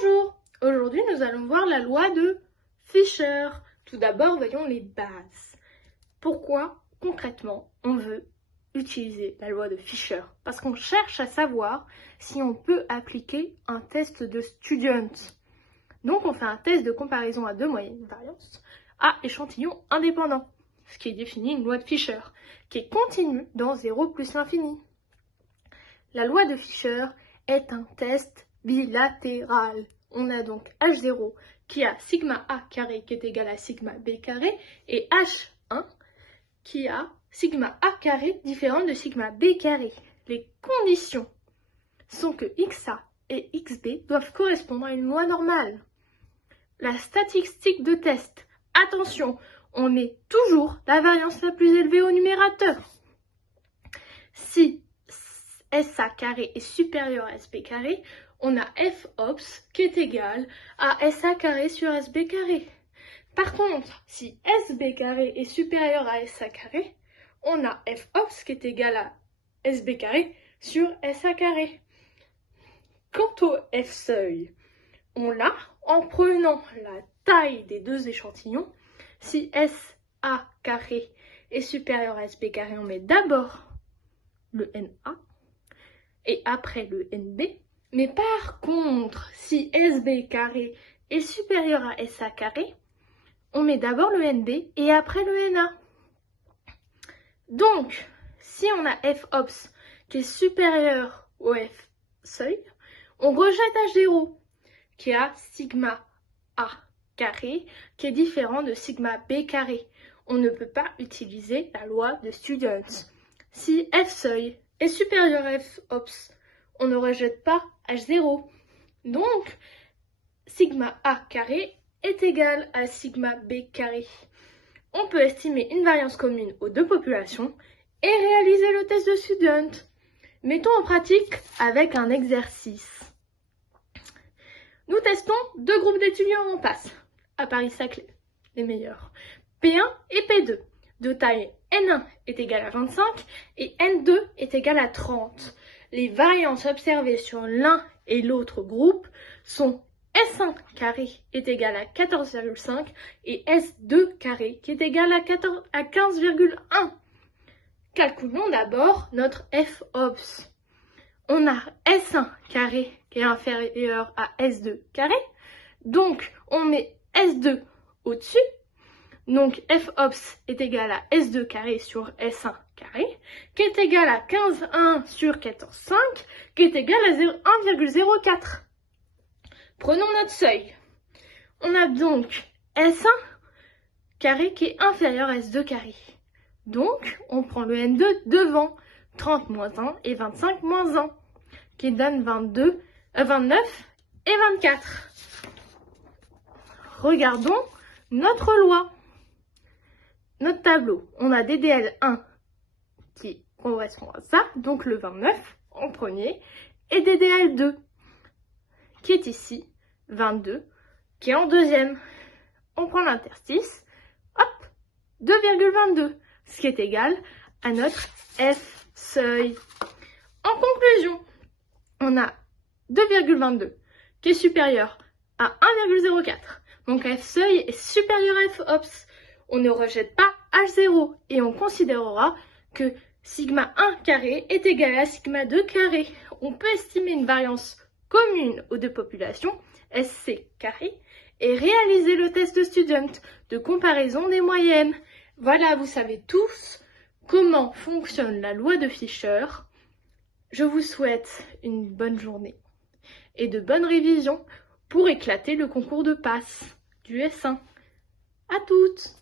Bonjour, aujourd'hui nous allons voir la loi de Fisher. Tout d'abord, voyons les bases. Pourquoi concrètement on veut utiliser la loi de Fisher? Parce qu'on cherche à savoir si on peut appliquer un test de student. Donc on fait un test de comparaison à deux moyennes variances à échantillon indépendant, ce qui définit une loi de Fisher, qui est continue dans 0 plus l'infini. La loi de Fisher est un test bilatéral. On a donc H0 qui a sigma A carré qui est égal à sigma B carré et H1 qui a sigma A carré différent de sigma B carré. Les conditions sont que XA et XB doivent correspondre à une loi normale. La statistique de test, attention, on met toujours la variance la plus élevée au numérateur. Si SA carré est supérieur à SB carré, on a FOPS qui est égal à SA carré sur SB carré. Par contre, si SB carré est supérieur à SA carré, on a FOPS qui est égal à SB carré sur SA carré. Quant au F seuil, on l'a en prenant la taille des deux échantillons. Si SA carré est supérieur à SB carré, on met d'abord le NA et après le NB. Mais par contre, si SB carré est supérieur à SA carré, on met d'abord le NB et après le NA. Donc, si on a FOPS qui est supérieur au F seuil, on rejette H0 qui a sigma A carré qui est différent de sigma B carré. On ne peut pas utiliser la loi de student. Si F seuil est supérieur à FOPS, on ne rejette pas H0. Donc, sigma A carré est égal à sigma B carré. On peut estimer une variance commune aux deux populations et réaliser le test de student. Mettons en pratique avec un exercice. Nous testons deux groupes d'étudiants en passe à Paris-Saclay, les meilleurs. P1 et P2, de taille N1 est égal à 25 et N2 est égal à 30. Les variances observées sur l'un et l'autre groupe sont S1 carré est égal à 14,5 et S2 carré qui est égal à 15,1. Calculons d'abord notre FOPS. On a S1 carré qui est inférieur à S2 carré, donc on met S2 au-dessus. Donc FOPS est égal à S2 carré sur S1 carré, qui est égal à 15,1 sur 14,5, qui est égal à 1,04. Prenons notre seuil. On a donc S1 carré qui est inférieur à S2 carré. Donc, on prend le N2 devant 30 moins 1 et 25 moins 1, qui donne 29 et 24. Regardons notre loi. Notre tableau, on a DDL1 qui correspond à ça, donc le 29 en premier, et DDL2 qui est ici, 22, qui est en deuxième. On prend l'interstice, hop, 2,22, ce qui est égal à notre F seuil. En conclusion, on a 2,22 qui est supérieur à 1,04. Donc F seuil est supérieur à FOPS. On ne rejette pas H0 et on considérera que sigma 1 carré est égal à sigma 2 carré. On peut estimer une variance commune aux deux populations, SC carré, et réaliser le test de student de comparaison des moyennes. Voilà, vous savez tous comment fonctionne la loi de Fisher. Je vous souhaite une bonne journée et de bonnes révisions pour éclater le concours de passe du S1. À toutes!